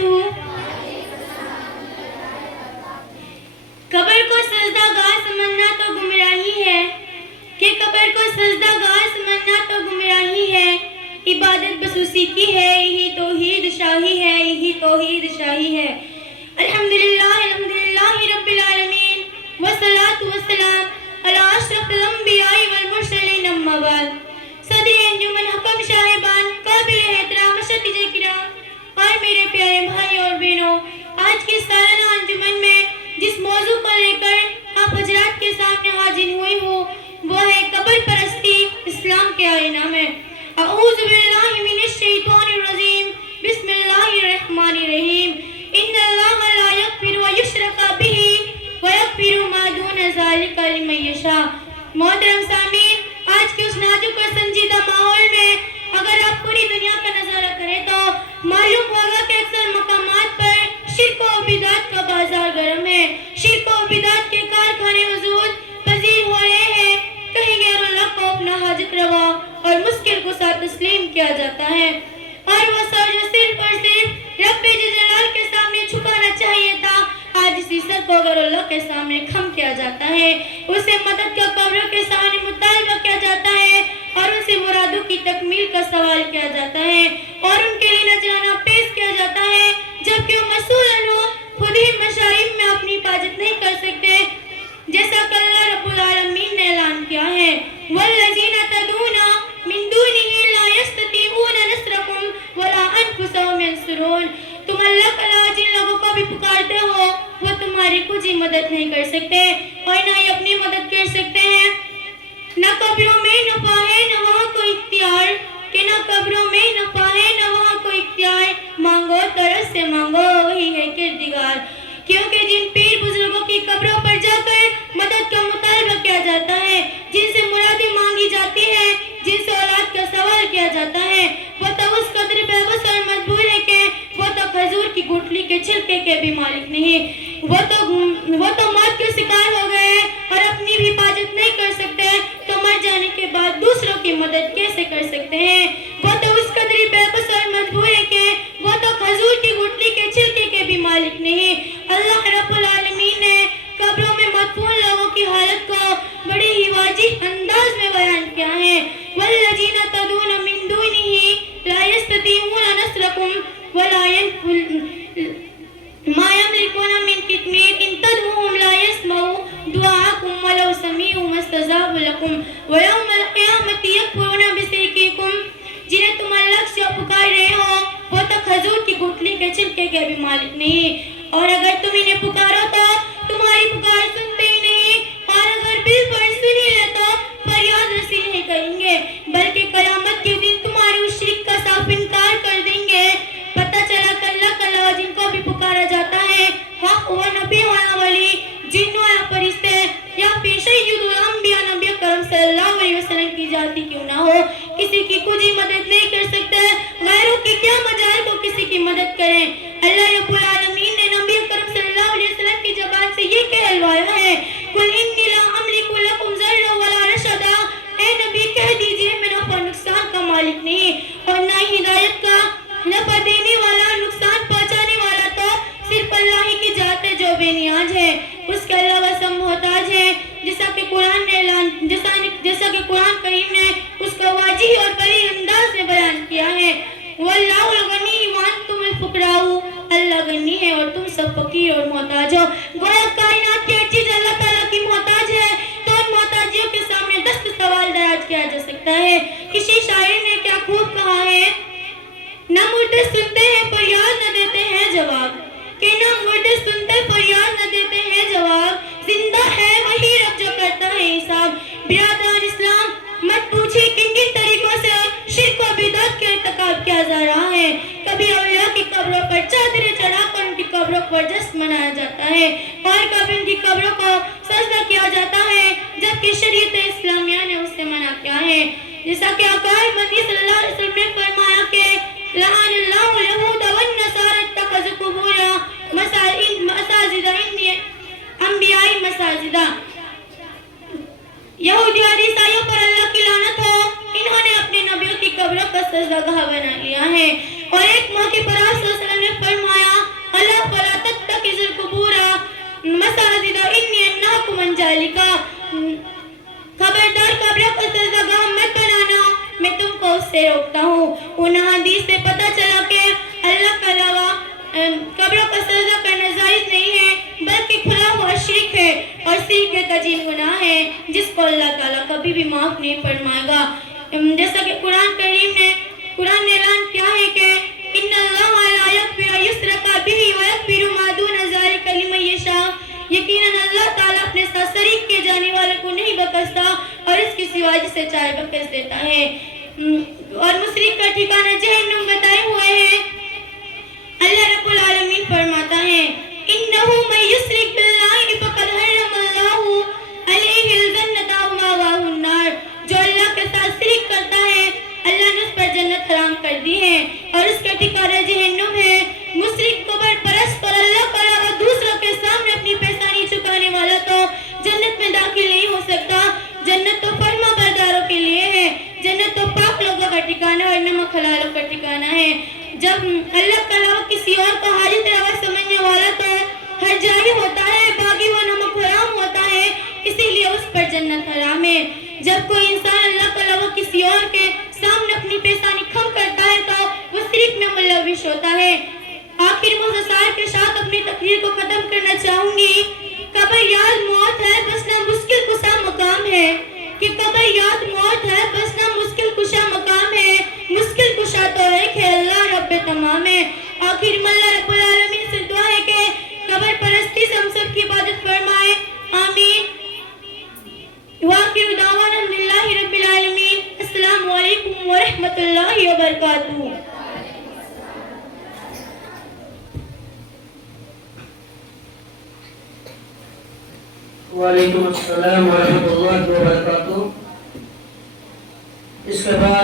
وبرکاتہ۔ قبر کو سجدہ گاہ سمجھنا تو گمراہی ہے، کہ قبر کو سجدہ گاہ سمجھنا تو گمراہی ہے۔ عبادت بس اسی کی ہے، یہی توحید شاہی ہے، یہی توحید شاہی ہے۔ الحمدللہ رب العالمین، والصلاة والسلام علی اشرف الانبیاء والمرسلین، اما بعد۔ صدر انجمن حکم صاحبان، قابل احترام اساتذہ کرام اور میرے پیارے بھائی اور بہنوں، آج کی سالانہ انجمن میں جس موضوع کو لے کر آپ حضرات کے سامنے حاضر ہوئی ہوں وہ ہے قبر پرستی اسلام کے آئینہ میں۔ اعوذ باللہ من الشیطان الرجیم، بسم اللہ الرحمن الرحیم۔ ان اللہ لا یغفر یشرک بہ ویغفر ما دون ذلک لمن یشاء۔ محترم سامعین، آج کے اس نازک اور سنجیدہ ماحول میں اگر آپ پوری دنیا کا نظارہ کریں تو معلوم ہوگا کہ اکثر مقامات پر شرک و بدعت کا بازار گرم ہے، شرک و بدعت کے کارخانے وجود پذیر ہو رہے ہیں۔ کہیں غیر اللہ کو اپنا حاجت روا اور مشکل کو ساتھ تسلیم کیا جاتا ہے، اور وہ سر جو صرف اور صرف رب جلال کے سامنے چھپانا چاہیے تھا، آج اسی سر کو غیر اللہ کے سامنے خم کیا جاتا ہے۔ اسے مدد کا قبروں کے سامنے مطالبہ کیا جاتا ہے اور ان سے مرادوں کی تکمیل کا سوال کیا جاتا ہے اور ان کے لیے نذرانہ پیش کیا جاتا ہے، جبکہ وہ مسئولن ہو خود ہی مشارب میں اپنی حفاظت نہیں کر سکتے، جیسا کہ اللہ رب العالمین نے اعلان کیا ہے وَالَّذِينَ تَدْعُونَ مِن دُونِهِ لَا يَسْتَطِيعُونَ نَصْرَكُمْ وَلَا أَنفُسَهُمْ يَنصُرُونَ۔ تم اللہ کے علاوہ جن لوگوں کو بھی پکارتے ہو وہ تمہاری کچھ ہی مدد نہیں کر سکتے اور نہ ہی اپنی مدد کر سکتے ہیں۔ نہ قبروں میں نفع ہے نہ وہاں کوئی اختیار، کہ نہ قبروں میں نفع ہے نہ وہاں کوئی اختیار، مانگو طرف سے مانگو وہی ہے کردگار۔ کیونکہ جن پیر بزرگوں کی قبروں پر جا کر مدد کا مطالبہ کیا جاتا ہے، جن سے مرادیں مانگی جاتی ہیں، جن سے اولاد کا سوال کیا جاتا ہے، وہ تو اس قدر بے بس اور مجبور ہے کہ وہ تو کھجور کی گٹھلی کے چھلکے کے بھی مالک نہیں، وہ تو موت کے شکار ہو گئے اور اپنی بھی حفاظت نہیں کر سکتے، تو مر جانے کے بعد دوسروں کی مدد کیسے کر سکتے ہیں؟ وہ تو اس قدر بے بس اور مجبور ہے کہ وہ تو کھجور کی گٹھلی کے چھلکے کے بھی مالک نہیں۔ اللہ رب العالمین نے قبروں میں مدفون لوگوں کی حالت کو بڑی ہی واضح انداز میں بیان کیا ہے وَالَّذِينَ تَدْعُونَ مِن دُونِهِ لَا يَسْتَطِيعُونَ نَصْرَكُمْ وَلَا مَا يَمْلِكُونَ مِن قِطْمِيرٍ إِن تَدْعُوهُمْ لَا يَسْمَعُوا دُعَاءَكُمْ وَلَوْ سَمِعُوا مَا اسْتَجَابُوا لَكُمْ وَيَوْمَ الْقِيَامَةِ يَكْفُرُونَ بِشِرْكِكُمْ۔ جنہیں تم اللہ سے پکار رہے ہو وہ تو کھجور کی گٹھلی کے چھلکے کے بھی مالک نہیں، اور اگر تم انہیں پکارو تو تمہاری پکار سنتے ہی نہیں، اور اگر بالفرض سن ہی لے تو فریاد رسی نہیں کریں گے، بلکہ قیامت کے دن تمہاری اس شرک کا صاف انکار کر دیں گے۔ پتہ چلا کہ اللہ کے علاوہ جن کو بھی پکارا جاتا ہے، خواہ وہ نبی ہو یا ولی، جن ہو یا فرشتے، یا پھر سید الانبیاء نبی کرم صلی اللہ علیہ وسلم کی ذاتی کیوں نہ ہو، کسی کی کچھ ہی مدد نہیں کر سکتے، غیروں کی کیا مجال کو کسی کی مدد کریں۔ اللہ رب العالمین نے نبی کرم صلی اللہ علیہ وسلم کی زبان سے یہ کہلوایا ہے قُلْ إِنِّي لَا أَمْلِكُ لَكُمْ ضَرًّا وَلَا رَشَدًا۔ اے نبی کہہ دیجئے میں نفع نقصان کا مالک نہیں اور نہ ہی ہدایت کا، نفع دینے والا نقصان پہنچانے والا تو صرف اللہ ہی کی ذات ہے جو بے نیاز ہے، اس کے علاوہ سب محتاج ہے، جیسا کہ قرآن کریم نے اس کو واضح اور بڑی انداز میں بیان کیا ہے وَاللَّهُ الْغَنِيُّ وَأَنْتُمُ الْفُقَرَاءُ۔ اللہ غنی ہے اور تم سب فقیر اور محتاج ہو۔ گویا کائنات کی ہر چیز اللہ تعالیٰ کی محتاج ہے، تو ان محتاجیوں کے سامنے دست سوال دراز کیا جا سکتا ہے۔ کسی شاعر نے کیا خوب کہا ہے، نہ مردے سنتے ہیں فریاد نہ دیتے ہیں جواب، کہ نہ مردے سنتے فریاد نہ دیتے ہیں جواب، زندہ ہے وہی رب جو کرتا ہے حساب۔ برادران اسلام، مت پوچھیں کن کن طریقوں سے شرک و بدعت کا ارتکاب کیا جا رہا ہے۔ کبھی اولیاء کی قبروں پر چادریں چڑھا کر ان کی قبروں پر جشن منایا جاتا ہے، اور کبھی ان کی قبروں کو سجدہ کیا جاتا ہے، جبکہ شریعت اسلامیہ نے اس سے منع کیا ہے، جیسا کہ آقا مدنی صلی اللہ علیہ وسلم نے فرمایا کہ لعن اللہ اليہود والنصارى اتخذوا قبور مساجد انبیاء مساجد۔ یہودی اور عیسائیوں پر اللہ کی لعنت ہو، انہوں نے اپنے نبیوں کی قبروں کو سجدہ گاہ بنا لیا ہے۔ اور ایک موقع پر آپ صلی اللہ علیہ وسلم نے فرمایا اللہ فلا تتخذوا القبور مساجد انی انہاکم عن ذلک، خبردار قبروں کو سجدہ مت بنانا، میں تم کو اس سے روکتا ہوں۔ ان حدیث سے پتہ چلا کہ اللہ کے علاوہ قبروں کا سجدہ کرنا جائز نہیں ہے، بلکہ کھلا ہوا شرک ہے، اور شرک ایک عظیم گناہ ہے جس کو اللہ تعالیٰ کبھی بھی معاف نہیں فرمائے گا۔ جیسا کہ قرآن نے اعلان کیا ہے کہ ان اللہ لا یغفر ان یشرک بہ ویغفر ما دون ذلک لمن یشاء، یقیناً اللہ تعالیٰ اپنے ساتھ شریک کیے جانے والے کو نہیں بخشتا اور اس کی سوا جسے چاہے بخش دیتا ہے۔ اور مشرک کا ٹھکانہ جہنم بتائے ہوئے ہیں۔ اللہ رب العالمین فرماتا ہے انہ من یشرک باللہ فقد حرم اللہ علیہ الجنۃ ومأواہ النار، جو اللہ کے ساتھ شریک کرتا ہے اللہ نے اس پر جنت حرام کر دی ہے اور اس کا ٹھکانہ جہنم ہے۔ مشرک قبر پرست اور اللہ کے علاوہ دوسروں کے سامنے اپنی پیشانی جھکانے والا تو جنت میں داخل نہیں ہو سکتا۔ جنت تو فرما برداروں کے لیے ہے، جنت تو پاک لوگوں کا ٹھکانہ اور نمک حلالوں کا ٹھکانہ ہے۔ جب اللہ کے علاوہ کسی اور کو حاجت روا سمجھنے والا تو ہر جاری ہوتا ہے، باقی وہ نمک حرام ہوتا ہے، اسی لیے اس پر جنت حرام ہے۔ جب کوئی انسان اللہ کے علاوہ کسی اور کے سامنے اپنی پیشانی خم کرتا ہے تو وہ شرک میں ملوث ہوتا ہے۔ آخر مختصر کے ساتھ اپنی تقریر کو ختم کرنا چاہوں گی۔ قبر یاد موت ہے بسنا مشکل کشا مقام ہے، کہ قبر یاد موت ہے بسنا مشکل کشا مقام ہے، مشکل کشا تو ایک ہے اللہ رب تمام ہے۔ آخر میں اللہ رب العالمین سے دعا ہے کہ قبر پرستی سے ہم سب کی عبادت فرمائے، آمین۔ وآخر دعوانا الحمدللہ رب العالمین۔ السلام علیکم ورحمۃ اللہ وبرکاتہ۔ وعلیکم السلام ورحمۃ اللہ وبرکاتہ۔ اس کے بعد